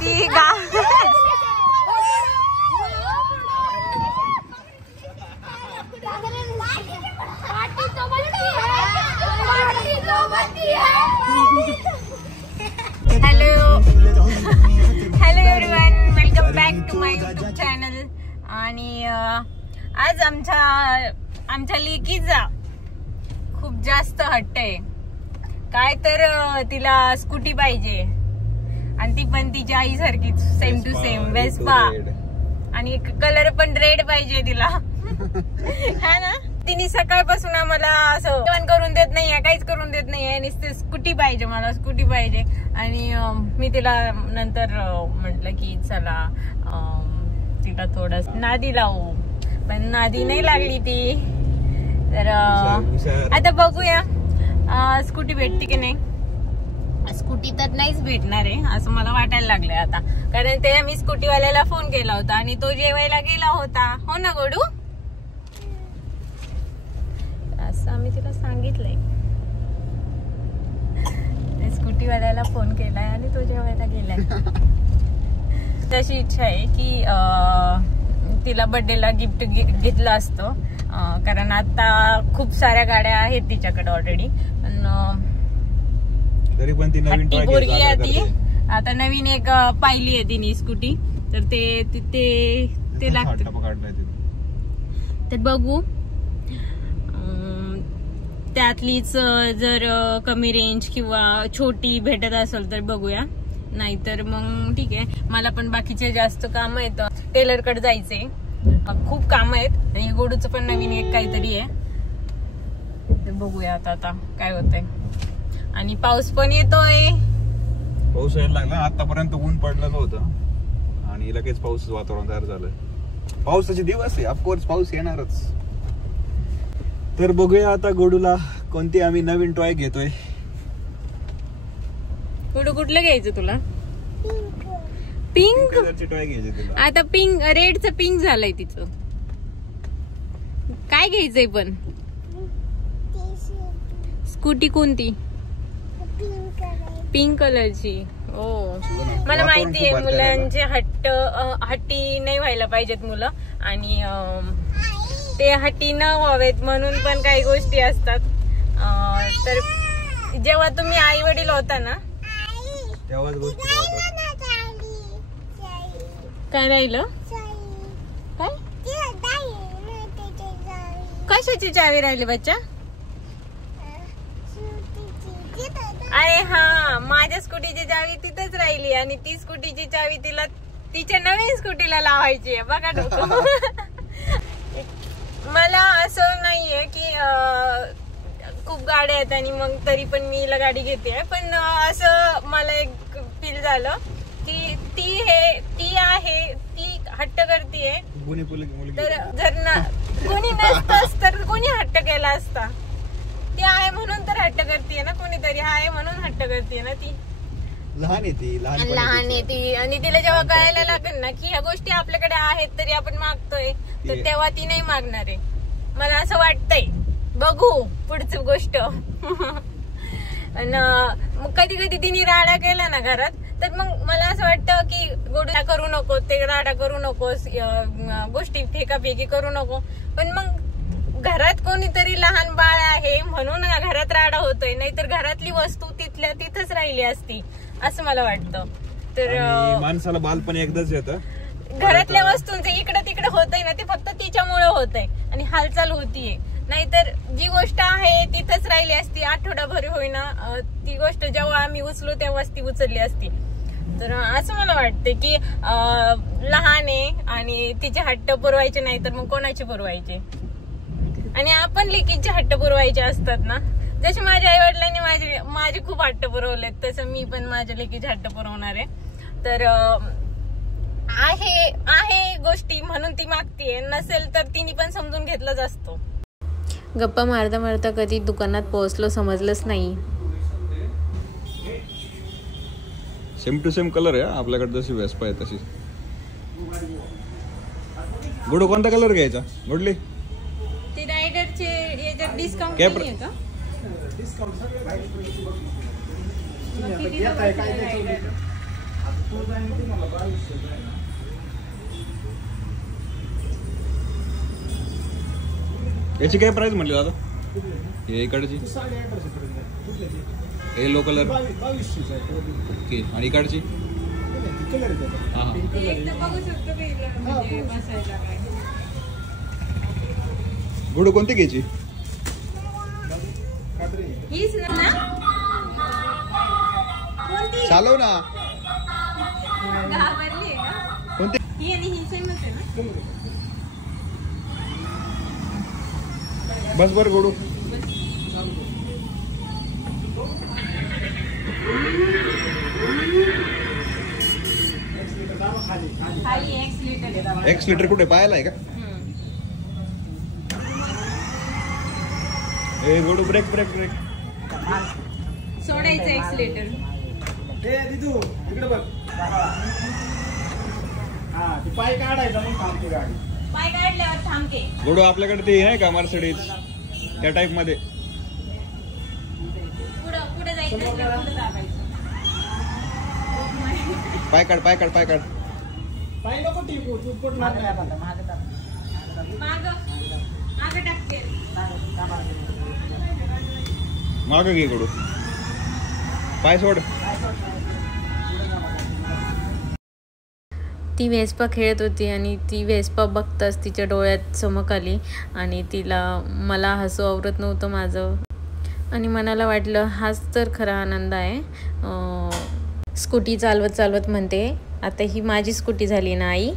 ती गा hello everyone, welcome back to my YouTube channel. आणि आज आमच्या लेकीचा खूप जास्त हट्ट आहे. काय तर तिला स्कूटी पाहिजे आणि ती पण तिच्या आईसारखी सेम टू सेम वेस्पा आणि कलर पण रेड पाहिजे तिला. हा ना, तिने सकाळपासून आम्हाला असं जेवण करून देत नाहीये, काहीच करून देत नाहीये. नुसते स्कूटी पाहिजे, मला स्कूटी पाहिजे. आणि मी तिला नंतर म्हटलं की चला तिला थोडस नादी लावू, पण नादी नाही लागली ती. तर आता बघूया स्कूटी भेटते की नाही. स्कूटी तर नाहीच भेटणार आहे असं मला वाटायला लागलंय आता, कारण ते मी स्कूटीवाल्याला फोन केला होता आणि तो जेवायला गेला होता. हो ना गोडू, असं आम्ही तिला सांगितलंय. स्कूटीवाल्याला फोन केलाय आणि तो जेवायला गेलाय. तशी इच्छा आहे की तिला बर्थडेला गिफ्ट घेतलं असतं, कारण आता खूप साऱ्या गाड्या आहेत तिच्याकडे ऑलरेडी. तरी पण ती नवीन पोरगी आहे ती. आता नवीन एक पाहिली आहे तिने स्कूटी, तर ते लागते. तर बघू त्यातलीच जर कमी रेंज किंवा छोटी भेटत असेल तर बघूया, नाहीतर मग ठीक आहे. मला पण बाकीचे जास्त काम आहेत, टेलर कडे जायचे, खूप काम आहेत. आणि गोडूचं पण नवीन एक काहीतरी आहे, तर बघूया आता काय होतंय. आणि पाऊस पण येतोय, पाऊस यायला लागला. आतापर्यंत ऊन पडलेलं होतं आणि लगेच पाऊस वातावरण तयार झालंय. पावसाचे दिवस आहे, ऑफकोर्स पाऊस येणारच. तर बघूया आता गोडूला कोणती आम्ही नवीन टॉय घेतोय. गोडू कुठलं घ्यायचं तुला? पिंक टॉय घ्यायचे तुला. आता पिंक, रेडचं पिंक झालंय तिचं. काय घ्यायचंय पण? स्कूटी कोणती? पिंक कलरची. ओ, मला माहितीये मुलांचे हट्टी नाही व्हायला पाहिजेत मुलं, आणि ते हट्टी न व्हावेत म्हणून पण काही गोष्टी असतात. तर जेव्हा तुम्ही आई वडील होता ना तेव्हाच गोष्टी काय राहिलं? काय कशाची चावी राहिली बच्चा? अरे हा, माझ्या स्कूटीची चावी तिथंच राहिली आणि ती स्कूटीची चावी तिला तिच्या नवीन स्कूटीला लावायची आहे. बघा डोकं. मला असं नाहीये की खूप गाड्या आहेत आणि मग तरी पण मी हिला गाडी घेते, पण असं मला एक फील झालं की ती आहे, ती हट्ट करतीये. तर जर ना कोणी नसतंच तर कोणी हट्ट केला असता? ती आहे म्हणून तर हट्ट करतीये ना, कोणीतरी आहे म्हणून हट्ट करतीये ना. ती लहान आहे ती आणि तिला जेव्हा कळायला लागेल ना की ह्या गोष्टी आपल्याकडे आहेत तरी आपण मागतोय, तर तेव्हा ती नाही मागणार आहे, मला असं वाटतंय. बघू पुढची गोष्ट. मग कधी कधी तिने राडा केला ना घरात, तर मग मला असं वाटतं की गोडा करू नको, ते राडा करू नकोस, गोष्टी फेकाफेकी करू नको. पण मग घरात कोणीतरी लहान बाळ आहे म्हणून घरात राडा होतोय, नाहीतर घरातली वस्तू तिथल्या तिथंच राहिली असती असं मला वाटतं. तर माणसाला बालपण एकदाच येतं. घरातल्या वस्तूंचे इकडे तिकडे होतंय ना, ते फक्त तिच्यामुळे होतंय आणि हालचाल होतीये. नाहीतर जी गोष्ट आहे तिथंच राहिली असती, आठवडाभर होईना, ती गोष्ट जेव्हा आम्ही उचलू तेव्हाच ती उचलली असती. तर असं मला वाटते की लहान आहे आणि तिचे हट्ट पुरवायचे नाही तर मग कोणाचे पुरवायचे? आणि आपण लेकीचे हट्ट पुरवायचे असतात ना, जसे माझ्या आई वडिलांनी माझे खूप हट्ट पुरवलेत, तसं मी पण माझ्या लेकीचे हट्ट पुरवणार आहे. तर आहे गोष्टी म्हणून ती मागतीये, नसेल तर तिने पण समजून घेतलंच असतो. गप्पा मारता मारता कधी दुकानात पोहोचलो समजलंच नाही. सेम टू सेम कलर आहे आपल्याकडे, जशी वेस्पा आहे तशी. गुडू कोणता कलर घ्यायचा? गुडली ती रायडरचे याच्यात डिस्काउंट नाही आहे का? याची काय प्राइस म्हटली दादा? हे इकडची येलो कलर ओके, आणि इकडची गुडू कोणती घ्यायची? चालव ना कोणती? बस बर गोडू. एक्स लिटर कुठे पाहायला आहे का? ए गोडू ब्रेक ब्रेक ब्रेक सोडायचं एक्स लिटर. इकडे बघ. पाय काढायचा मग थांबते गाडी. पाय काढल्यावर थांबते. गोडू आपल्याकडे ते आहे का मर्सिडीज त्या टाइप मध्ये? पुढे जायचं पुढे दाबायचं. पाय काढ पाय काढ पाय काढ. पाय नको टिपू चुपट मागे टाकते. माग घे गोडू. पाय सोड. ती वेस्पा खेळत होती आणि ती वेस्पा बघताच तिच्या डोळ्यात चमक आली आणि मला हसू आवरत नव्हतं माझं. आणि मनाला वाटलं हाच तर खरा आनंद आहे. स्कूटी चालवत चालवत म्हणते आता ही माझी स्कूटी झाली ना आई.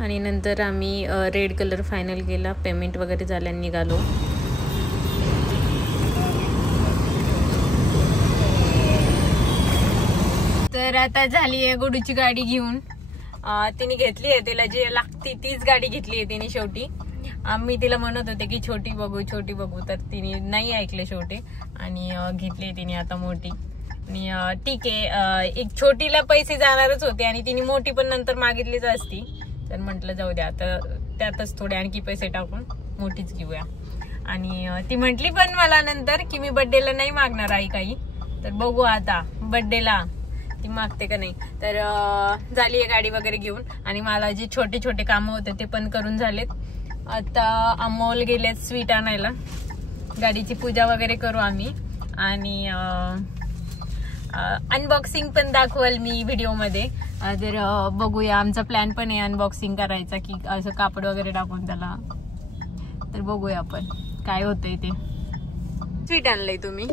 आणि नंतर आम्ही रेड कलर फायनल केला. पेमेंट वगैरे झाल्याने निघालो. तर आता झाली आहे गुडूची गाडी घेऊन. तिने घेतली आहे, तिला जी लागती तीच गाडी घेतली आहे तिने शेवटी. आम्ही तिला म्हणत होते की छोटी बघू तर तिने नाही ऐकले शेवटी आणि घेतली तिने आता मोठी. आणि ठीक आहे, एक छोटीला पैसे जाणारच होते आणि तिने मोठी पण नंतर मागितलीच असती. तर म्हटलं जाऊ द्या आता त्यातच थोडे आणखी पैसे टाकून मोठीच घेऊया. आणि ती म्हटली पण मला नंतर की मी बर्थडेला नाही मागणार आई काही. तर बघू आता बर्थडेला ती मागते का नाही. तर झाली आहे गाडी वगैरे घेऊन आणि मला जे छोटे छोटे कामं होते ते पण करून झालेत. आता अमोल गेलेत स्वीट आणायला. गाडीची पूजा वगैरे करू आम्ही आणि अनबॉक्सिंग पण दाखवाल मी व्हिडिओमध्ये. तर बघूया, आमचा प्लॅन पण आहे अनबॉक्सिंग करायचा की असं कापड वगैरे टाकून त्याला. तर बघूया आपण काय होतंय ते. स्वीट आणलंय तुम्ही?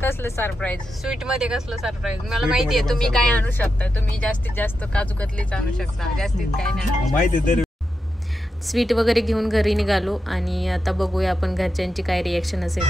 कसलं सरप्राईज? स्वीट मध्ये कसलं सरप्राईज? मला माहितीये तुम्ही काय आणू शकता. तुम्ही जास्तीत जास्त काजू कतलीच आणू शकता, जास्तीत काय नाही माहिती. स्वीट वगैरे घेऊन घरी निघालो आणि आता बघूया आपण घरच्यांची काय रिएक्शन असेल.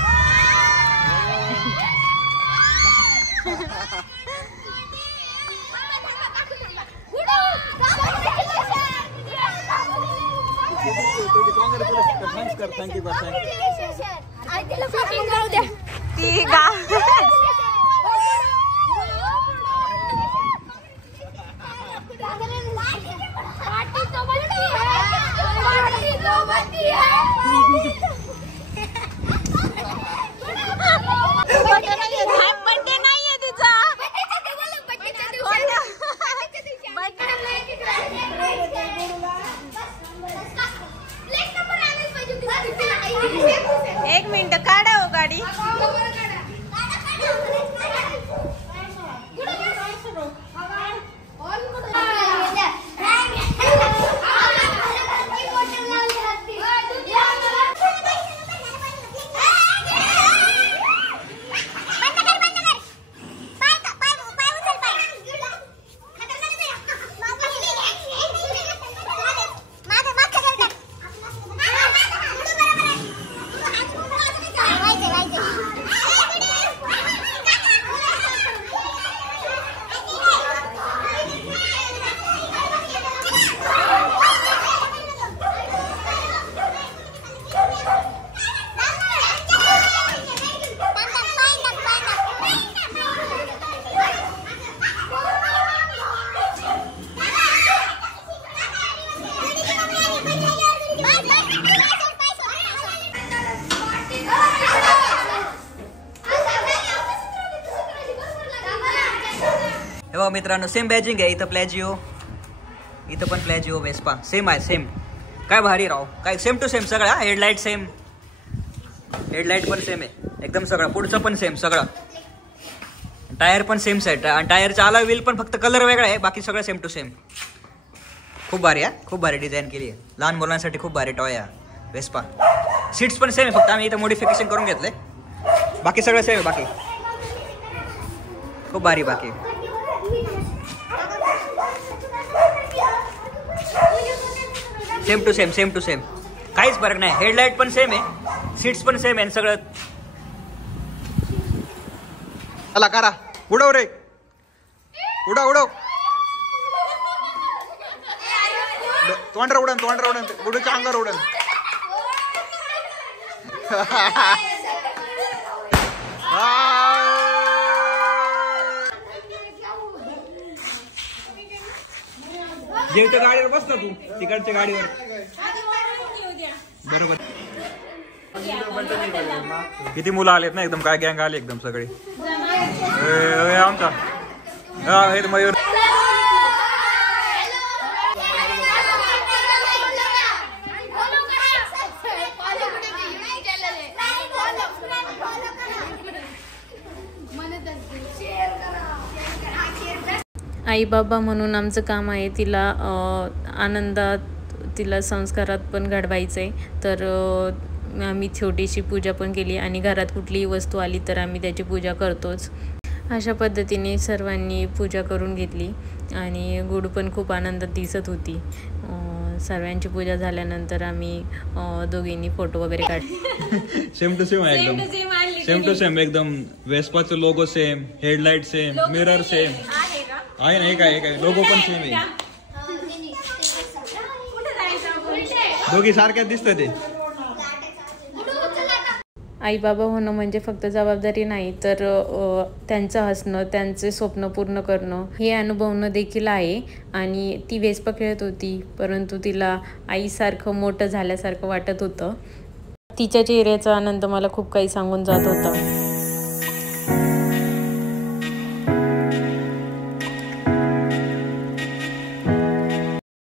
एक मिनिट काढा हो गाडी. हे बघा मित्रांनो, सेम बॅजिंग आहे. इथं प्लॅजिओ, इथं पण प्लॅजिओ वेस्पा सेम आहे. सेम काय भारी राव, काय सेम टू सेम सगळं. हेडलाईट सेम, हेडलाईट पण सेम आहे एकदम सगळं. पुढचं पण सेम सगळं. टायर पण सेम साईड. आणि टायरचा आला व्हील पण फक्त कलर वेगळा आहे, बाकी सगळं सेम टू सेम. खूप भारी आहे, खूप भारी डिझाईन केली आहे. लहान मुलांसाठी खूप भारी टॉय आहे वेस्पा. सीट्स पण सेम आहे, फक्त आम्ही इथं मॉडिफिकेशन करून घेतले. बाकी सगळं सेम आहे. बाकी खूप भारी. बाकी same to same, same to same, काहीच फरक नाही. हेडलाईट पण सेम आहे, सीट्स पण सेम आहे सगळं. चला करा, उडव रे, उडव उडव. तोंडर उडन, तोंडर उडन, गुडूच्या अंगावर उडन. जेवढ्या गाडीवर बस ना तू, तिकडच्या गाडीवर. बरोबर. किती मुलं आलेत ना, एकदम काय गँग आली एकदम सगळी. आमचा मयूर. आई बाबा म्हणून आमचं काम आहे तिला आनंदात, तिला संस्कारात पण घडवायचं आहे. तर आम्ही छोटीशी पूजा पण केली आणि घरात कुठलीही वस्तू आली तर आम्ही त्याची पूजा करतोच. अशा पद्धतीने सर्वांनी पूजा करून घेतली आणि गुडू पण खूप आनंदात दिसत होती. सर्वांची पूजा झाल्यानंतर आम्ही दोघींनी फोटो वगैरे काढले. सेम टू सेम आहे एकदम, सेम टू सेम एकदम. वेस्पाचं logo same, headlight same, mirror same आहे ना. एक आहे लोगो पण सेम आहे. दोघी सारख्याच दिसतं ते. आई बाबा होणं म्हणजे फक्त जबाबदारी नाही, तर त्यांचं हसणं, त्यांचे स्वप्न पूर्ण करणं हे अनुभवणं देखील आहे. आणि ती वेस्पा खेळत होती, परंतु तिला आईसारखं मोठं झाल्यासारखं वाटत होतं. तिच्या चेहऱ्याचा आनंद मला खूप काही सांगून जात होता.